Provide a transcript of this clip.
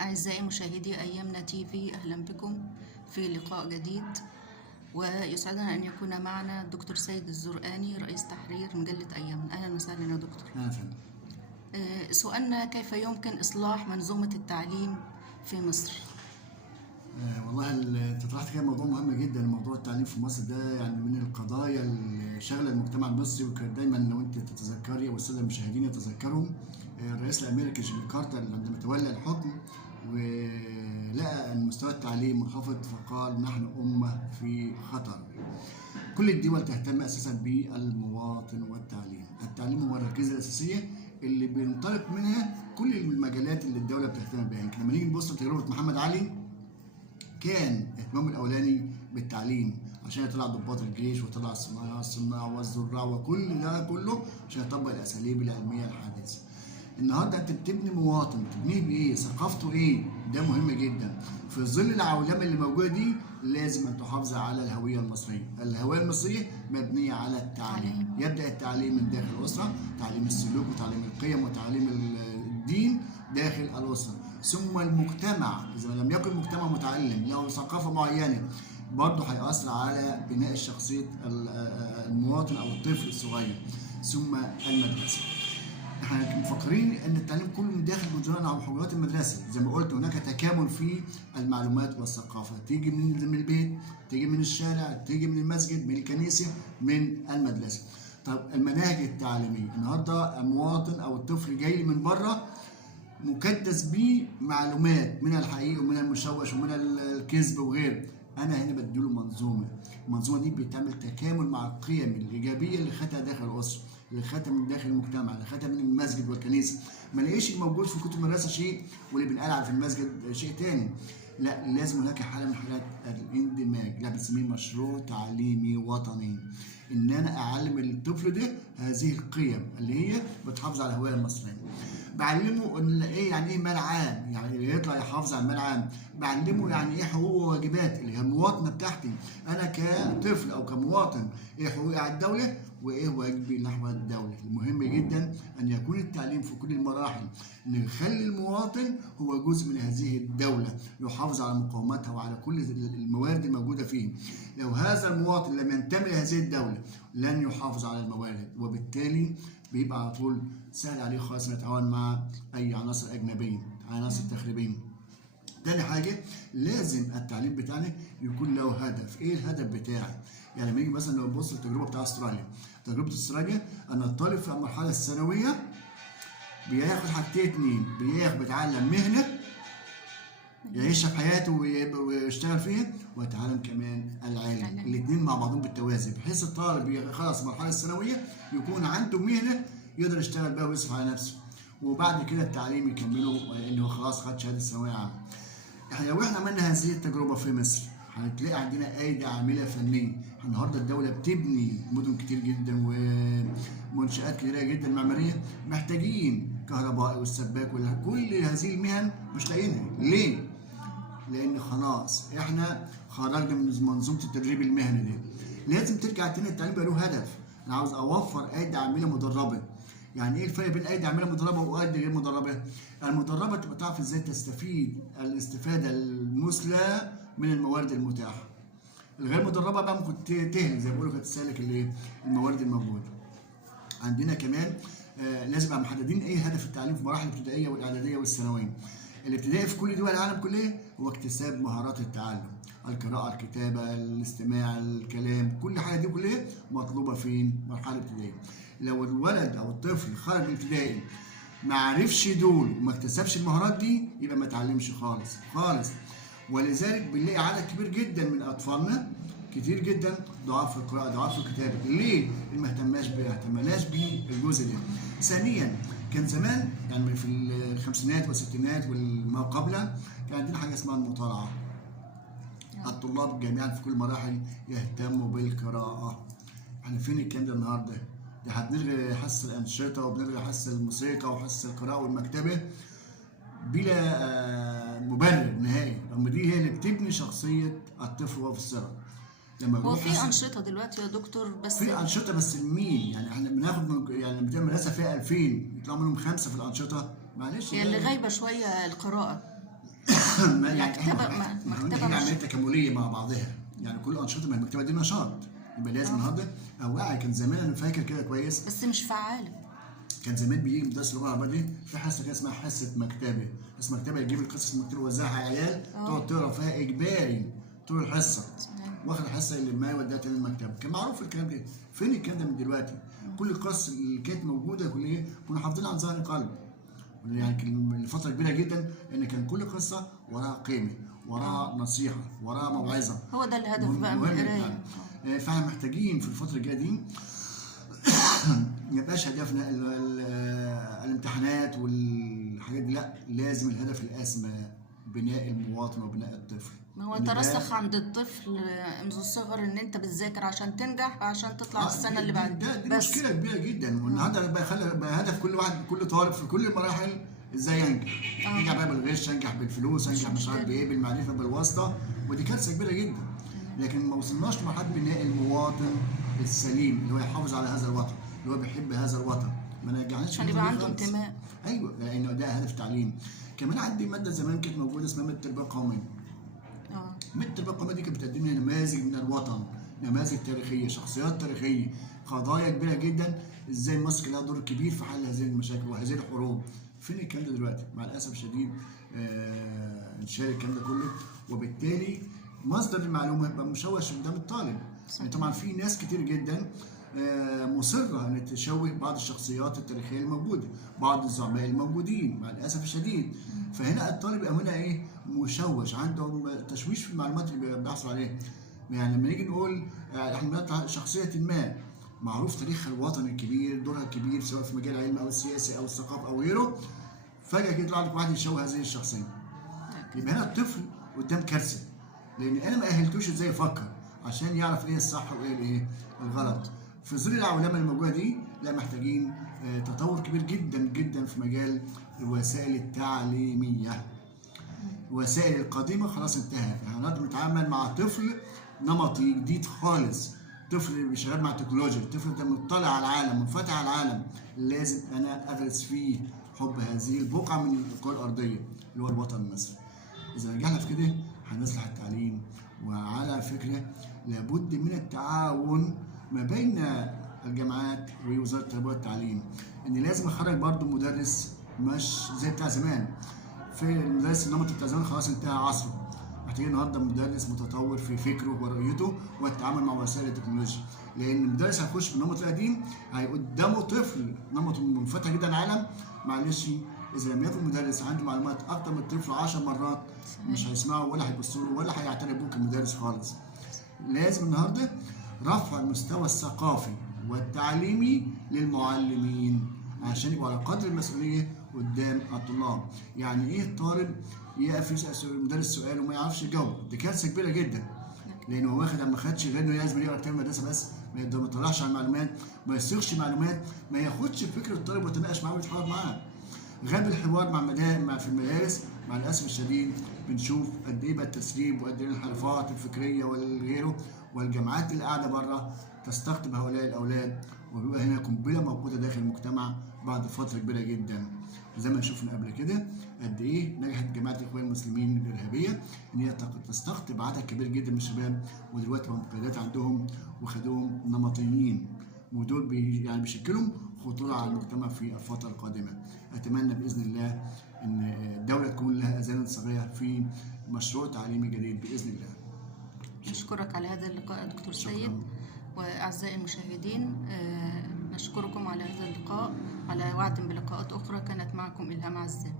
أعزائي مشاهدي أيامنا تي في، أهلا بكم في لقاء جديد. ويسعدنا أن يكون معنا الدكتور سيد الزرقاني رئيس تحرير مجلة أيامنا. أهلا وسهلا يا دكتور. أهلا فندم. سؤالنا: كيف يمكن إصلاح منظومة التعليم في مصر؟ والله انت طرحت كده موضوع مهم جدا. موضوع التعليم في مصر ده يعني من القضايا اللي شاغله المجتمع المصري، وكان دايما لو انت تتذكري والساده المشاهدين يتذكروا الرئيس الامريكي جيمي كارتر عندما تولى الحكم ولقى ان مستوى التعليم منخفض فقال: نحن امه في خطر. كل الدول تهتم اساسا بالمواطن والتعليم. التعليم هو الركيزه الاساسيه اللي بينطلق منها كل المجالات اللي الدوله بتهتم بها. يمكن لما نيجي نبص لتجربه محمد علي، كان اهتمامه الاولاني بالتعليم عشان يطلع ضباط الجيش ويطلع الصناع والزراع وكل ده كله عشان يطبق الاساليب العلميه الحديثه. النهارده انت بتبني مواطن، بتبنيه بايه؟ ثقافته ايه؟ ده مهم جدا. في ظل العولمه اللي موجوده دي لازم ان تحافظ على الهويه المصريه. الهويه المصريه مبنيه على التعليم. يبدا التعليم من داخل الاسره، تعليم السلوك وتعليم القيم وتعليم الدين داخل الاسره، ثم المجتمع. اذا لم يكن مجتمع متعلم له ثقافه معينه برضه هيأثر على بناء شخصيه المواطن او الطفل الصغير، ثم المدرسه. احنا مفكرين ان التعليم كله من داخل جدران او حجرات المدرسه. زي ما قلت هناك تكامل في المعلومات والثقافه، تيجي من البيت، تيجي من الشارع، تيجي من المسجد، من الكنيسه، من المدرسه. طب المناهج التعليميه النهارده المواطن او الطفل جاي من بره مكدس بمعلومات من الحقيقي ومن المشوش ومن الكذب وغيره. انا هنا بديله منظومه. المنظومه دي بتعمل تكامل مع القيم الايجابيه اللي خدتها داخل الاسره، اللي خدتها من داخل المجتمع، اللي خدتها من المسجد والكنيسه. ما نلاقيش الموجود في كتب المدرسه شيء واللي بنقال في المسجد شيء تاني. لا، لازم هناك حاله من حالات الاندماج، اللي بنسميه مشروع تعليمي وطني. ان انا اعلم الطفل ده هذه القيم اللي هي بتحافظ على الهويه المصريه. بعلمه ان ايه يعني ايه مال عام، يعني يطلع يحافظ على المال العام. بعلمه يعني ايه حقوق وواجبات اللي هي المواطنه بتاعتي انا كطفل او كمواطن، ايه حقوقي على الدوله وايه واجبي نحو الدوله. المهم جدا ان يكون التعليم في كل المراحل ان يخلي المواطن هو جزء من هذه الدوله، يحافظ على مقوماتها وعلى كل الموارد الموجوده فيه. لو هذا المواطن لم ينتمي لهذه الدوله لن يحافظ على الموارد، وبالتالي بيبقى على طول سهل عليه خالص يتعاون مع اي عناصر اجنبيه، عناصر تخريبيه. تاني حاجه لازم التعليم بتاعنا يكون له هدف. ايه الهدف بتاعي؟ يعني لما نيجي مثلا لو نبص للتجربه بتاع استراليا، تجربه استراليا ان الطالب في المرحله الثانويه بياخد حاجتين اتنين، بيتعلم مهنه يعيشها في حياته ويشتغل فيها، ويتعلم كمان العلم. الاثنين مع بعضهم بالتوازي، بحيث الطالب خلاص المرحله الثانويه يكون عنده مهنه يقدر يشتغل بها ويصرف على نفسه، وبعد كده التعليم يكمله انه خلاص خد شهاده ثانويه عامه. احنا لو عملنا هذه التجربه في مصر هتلاقي عندنا ايدي عامله فنيه. النهارده الدوله بتبني مدن كتير جدا ومنشات كتيره جدا معماريه، محتاجين كهربائي والسباك كل هذه المهن مش لاقيينها. ليه؟ لان خلاص احنا خرجنا من منظومه التدريب المهني دي. لازم ترجع تاني التعليم بقى له هدف. انا عاوز اوفر ايدي عامله مدربه. يعني ايه الفرق بين ايدي عامله مدربه وايدي غير مدربه؟ المدربه تبقى تعرف ازاي تستفيد الاستفاده المثلى من الموارد المتاحه. الغير مدربه بقى ممكن تهلك زي ما بيقولوا تستهلك الموارد الموجوده. عندنا كمان لازم نبقى محددين ايه هدف التعليم في المراحل الابتدائيه والاعداديه والثانويه. الابتدائي في كل دول العالم كلها هو اكتساب مهارات التعلم، القراءة، الكتابة، الاستماع، الكلام، كل حاجة دي كلها مطلوبة فين؟ مرحلة ابتدائية. لو الولد أو الطفل خرج من ابتدائي ما عرفش دول وما اكتسبش المهارات دي يبقى ما اتعلمش خالص خالص. ولذلك بنلاقي عدد كبير جدا من أطفالنا كتير جدا ضعاف في القراءة، ضعاف في الكتابة. ليه؟ ما اهتمناش بالجزء ده. ثانيا كان زمان يعني في الخمسينات والستينات وما قبلها كان عندنا حاجه اسمها المطالعه. الطلاب جميعا في كل المراحل يهتموا بالقراءه. احنا فين الكلام ده النهارده؟ ده هنلغي حصص الانشطه وبنلغي حصص الموسيقى وحصص القراءه والمكتبه بلا مبرر نهائي، رغم دي هي اللي بتبني شخصيه الطفل وهو في الصغر. هو في أنشطة دلوقتي يا دكتور، بس في أنشطة بس لمين؟ يعني احنا بناخد يعني بتعمل مدرسة فيها 2000 يطلعوا منهم 5 في الأنشطة، معلش. هي اللي غايبة شوية القراءة. يعني مكتبة احنا مش عمليه تكامليه مع بعضها، يعني كل انشطه ما المكتبه دي نشاط، يبقى لازم النهارده اوعي. كان زمان انا فاكر كده كويس، بس مش فعالة. كان زمان بيجي مدرس اللغه العربيه في حصه كده اسمها حصه مكتبه، اسمها مكتبه، يجيب القصص المكتوبه ويوزعها على العيال تقعد تقرا فيها اجباري طول الحصه، واخد الحصه اللي ما يوديها تاني المكتبه. كان معروف الكلام ده. فين الكلام ده من دلوقتي؟ كل القصص اللي كانت موجوده كنا حافظينها عن ظهر قلب. يعني لفتره كبيره جدا ان كان كل قصه وراها قيمه، وراها نصيحه، وراها موعظه. هو ده الهدف بقى من القرايه. فاحنا محتاجين في الفتره الجايه دي ما يبقاش هدفنا الامتحانات والحاجات دي، لا، لازم الهدف الاسمى بناء المواطن وبناء الطفل. ما هو ترسخ عند الطفل منذ الصغر ان انت بتذاكر عشان تنجح، عشان تطلع السنه اللي بعدها. دي مشكله كبيره جدا، والنهارده بقى هدف كل واحد، كل طالب في كل المراحل ازاي ينجح. ينجح بقى بالغش، ينجح بالفلوس، ينجح مش عارف بايه، بالمعرفه، بالواسطه، ودي كارثه كبيره جدا. لكن ما وصلناش لمرحله بناء المواطن السليم اللي هو يحافظ على هذا الوطن، اللي هو بيحب هذا الوطن، ما نرجعناش عشان يبقى عنده انتماء. ايوه، لانه ده هدف تعليم. كمان عندي ماده زمان كانت موجوده اسمها ماده التربيه القوميه. ماده التربيه القوميه دي كانت بتقدم لنا نماذج من الوطن، نماذج تاريخيه، شخصيات تاريخيه، قضايا كبيره جدا، ازاي مصر لها دور كبير في حل هذه المشاكل وهذه الحروب. فين الكلام ده دلوقتي؟ مع الاسف الشديد انشال الكلام ده كله، وبالتالي مصدر المعلومه يبقى مشوش قدام الطالب. يعني طبعا في ناس كتير جدا مصره ان تشوه بعض الشخصيات التاريخيه الموجوده، بعض الزعماء الموجودين، مع الاسف الشديد. فهنا الطالب يبقى هنا ايه؟ مشوش، عنده تشويش في المعلومات اللي بيحصل عليها. يعني لما نيجي نقول احنا شخصيه ما معروف تاريخها الوطني الكبير، دورها الكبير سواء في مجال العلم او السياسي او الثقافه او غيره، فجاه كده يطلع لك واحد يشوه هذه الشخصيه. يبقى هنا الطفل قدام كارثه، لان انا ما اهلتوش ازاي يفكر عشان يعرف ايه الصح وايه الايه الغلط. في ظل العولمه اللي موجوده دي، لا، محتاجين تطور كبير جدا جدا في مجال الوسائل التعليميه. الوسائل القديمه خلاص انتهت، احنا نقدر نتعامل مع طفل نمطي جديد خالص، طفل شغال مع التكنولوجيا، طفل مطلع على العالم، منفتح على العالم. لازم انا ادرس فيه حب هذه البقعه من الكره الارضيه اللي هو الوطن المصري. اذا نجحنا في كده هنصلح التعليم. وعلى فكره لابد من التعاون ما بين الجامعات ووزاره التربيه والتعليم، ان لازم اخرج برضو مدرس مش زي بتاع زمان. في المدرس النمطي بتاع زمان خلاص انتهى عصره، محتاجين النهارده مدرس متطور في فكره ورؤيته والتعامل مع وسائل التكنولوجيا. لان المدرس هيخش بالنمط القديم قدامه طفل نمطه منفتح جدا على العالم، معلش اذا لم يكن مدرس عنده معلومات اكتر من الطفل 10 مرات مش هيسمعه ولا هيبصوا له ولا هيعترف بيه كمدرس خالص. لازم النهارده رفع المستوى الثقافي والتعليمي للمعلمين عشان يبقوا على قدر المسؤوليه قدام الطلاب. يعني ايه الطالب يقف يسال المدرس سؤال وما يعرفش يجاوب؟ دي كارثه كبيره جدا، لانه هو واخد ما خدش غير انه لازم يقرا كتاب المدرسه بس، ما يطلعش على المعلومات، ما يصيغش معلومات، ما ياخدش فكر الطالب ويتناقش معاه ويتحاور معاه. غاب الحوار في المدارس. مع الاسف الشديد بنشوف قد ايه بقى التسريب وقد ايه الانحرافات الفكريه وغيره، والجامعات اللي قاعده بره تستقطب هؤلاء الاولاد، وبيبقى هنا قنبله موجوده داخل المجتمع بعد فتره كبيره جدا. زي ما شفنا قبل كده قد ايه نجحت جماعه الاخوان المسلمين الارهابيه ان هي تستقطب عدد كبير جدا من الشباب، ودلوقتي هم قيادات عندهم وخدوهم نمطيين، ودول يعني بيشكلوا خطوره على المجتمع في الفتره القادمه. اتمنى باذن الله ان الدوله تكون لها اذان صغيره في مشروع تعليمي جديد باذن الله. نشكرك على هذا اللقاء يا دكتور سيد. واعزائي المشاهدين نشكركم على هذا اللقاء، على وعد بلقاءات اخرى. كانت معكم إلهام عزام.